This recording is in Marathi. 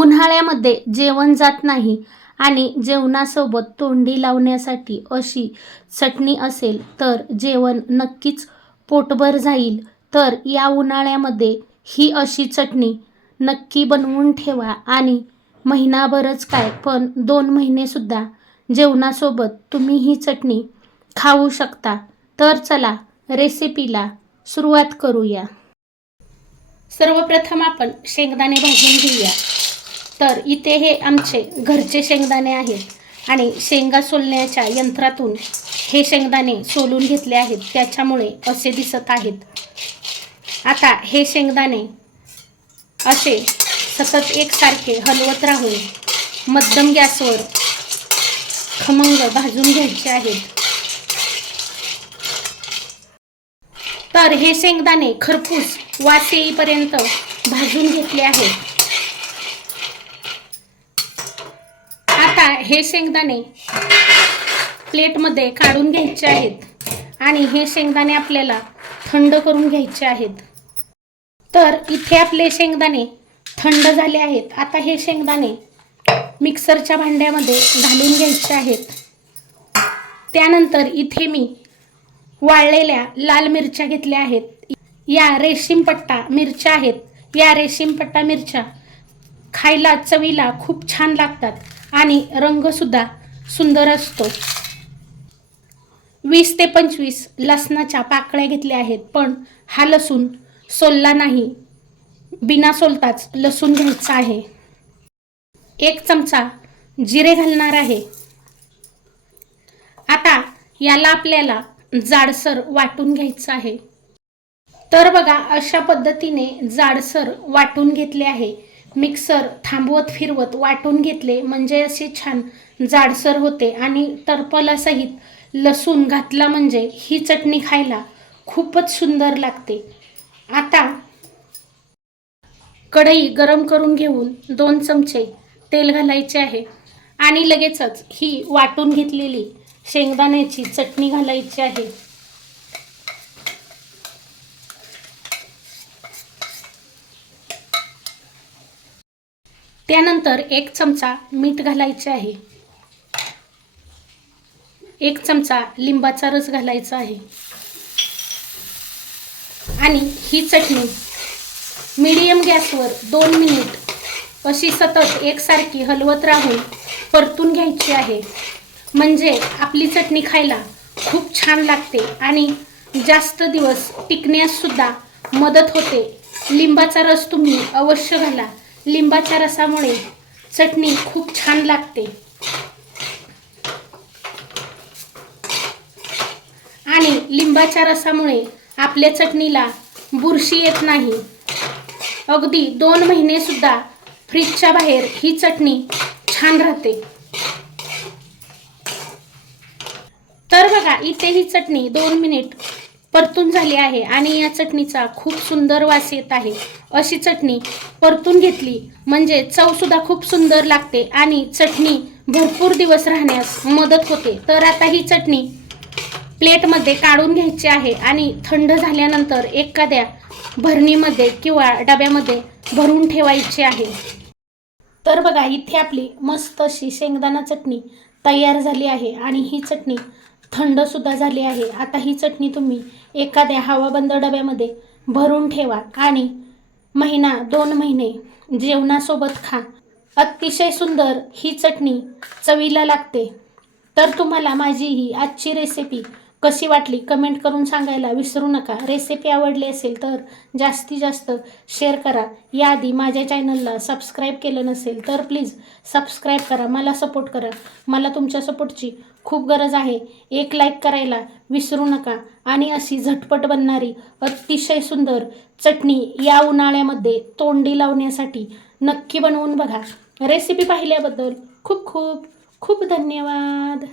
उन्हाळ्यामध्ये जेवण जात नाही आणि जेवणासोबत तोंडी लावण्यासाठी अशी चटणी असेल तर जेवण नक्कीच पोटभर जाईल. तर या उन्हाळ्यामध्ये ही अशी चटणी नक्की बनवून ठेवा आणि महिनाभरच काय पण दोन महिनेसुद्धा जेवणासोबत तुम्ही ही चटणी खाऊ शकता. तर चला रेसिपीला सुरुवात करूया. सर्वप्रथम आपण शेंगदाणे भाजून घेऊया. तर इथे हे आमचे घरचे शेंगदाणे आहेत. आणि शेंगा सोलण्याच्या यंत्रातून हे शेंगदाणे सोलून घेतले आहेत. त्याच्यामुळे असे दिसत आहेत. आता हे शेंगदाणे असे सतत एकसारखे हलवत राहून मध्यम गॅसवर खमंग भाजून घ्यायचे आहेत. तर हे शेंगदाणे खरपूस वास येईपर्यंत भाजून घेतले आहेत आता हे शेंगदाणे प्लेटमध्ये काढून घ्यायचे आहेत. आणि हे शेंगदाणे आपल्याला थंड करून घ्यायचे आहेत. तर इथे आपले शेंगदाणे थंड झाले आहेत. आता हे शेंगदाणे मिक्सरच्या भांड्यामध्ये घालून घ्यायचे आहेत. त्यानंतर इथे मी वाळलेल्या लाल मिरच्या घेतल्या आहेत. या रेशीम पट्टा मिरच्या आहेत. या रेशीम पट्टा मिरच्या खायला चवीला खूप छान लागतात. आणि रंगसुद्धा सुंदर असतो. वीस ते पंचवीस लसणाच्या पाकळ्या घेतल्या आहेत पण हा लसूण सोलला नाही. बिना सोलताच लसूण घ्यायचा आहे. एक चमचा जिरे घालणार आहे. आता याला आपल्याला जाडसर वाटून घ्यायचं आहे. तर बघा अशा पद्धतीने जाडसर वाटून घेतले आहे. मिक्सर थांबवत फिरवत वाटून घेतले. म्हणजे असे छान जाडसर होते आणि तरपलासहित लसूण घातला म्हणजे ही चटणी खायला खूपच सुंदर लागते. आता कढई गरम करून घेऊन दोन चमचे तेल घालायचे आहे आणि लगेचच ही वाटून घेतलेली शेंगदाण्याची चटणी घालायची आहे. त्यानंतर एक चमचा मीठ घालायचे आहे. एक चमचा लिंबाचा रस घालायचा आहे. आणि ही चटणी मीडियम गॅसवर दोन मिनिट अशी सतत एकसारखी हलवत राहून परतून घ्यायची आहे. म्हणजे आपली चटणी खायला खूप छान लागते आणि जास्त दिवस टिकण्याससुद्धा मदत होते. लिंबाचा रस तुम्ही अवश्य घाला. लिंबाच्या रसामुळे चटणी खूप छान लागते. आणि लिंबाच्या रसामुळे आपल्या चटणीला बुरशी येत नाही. अगदी दोन महिने सुद्धा फ्रीजच्या बाहेर ही चटणी छान राहते. तर बघा इथे ही चटणी दोन मिनिट परतून झाली आहे आणि या चटणीचा खूप सुंदर वास येत आहे. अशी चटणी परतून घेतली म्हणजे चवसुद्धा खूप सुंदर लागते आणि चटणी भरपूर दिवस राहण्यास मदत होते. तर आता ही चटणी प्लेटमध्ये काढून घ्यायची आहे आणि थंड झाल्यानंतर एखाद्या भरणीमध्ये किंवा डब्यामध्ये भरून ठेवायची आहे. तर बघा इथे आपली मस्त अशी शेंगदाणा चटणी तयार झाली आहे आणि ही चटणी थंडसुद्धा झाली आहे. आता ही चटणी तुम्ही एखाद्या हवाबंद डब्यामध्ये भरून ठेवा आणि महिना दोन महिने जेवणासोबत खा. अतिशय सुंदर ही चटणी चवीला लागते. तर तुम्हाला माझी ही आजची रेसिपी कशी वाटली? कमेंट करून सांगायला विसरू नका. रेसिपी आवडली असेल तर जास्तीत जास्त शेअर करा. याआधी माझ्या चॅनलला सबस्क्राईब केलं नसेल तर प्लीज सबस्क्राईब करा. मला सपोर्ट करा. मला तुमच्या सपोर्टची खूप गरज आहे. एक लाईक करायला विसरू नका. आणि अशी झटपट बनणारी अतिशय सुंदर चटणी या उन्हाळ्यामध्ये तोंडी लावण्यासाठी नक्की बनवून बघा. रेसिपी पाहिल्याबद्दल खूप खूप खूप धन्यवाद.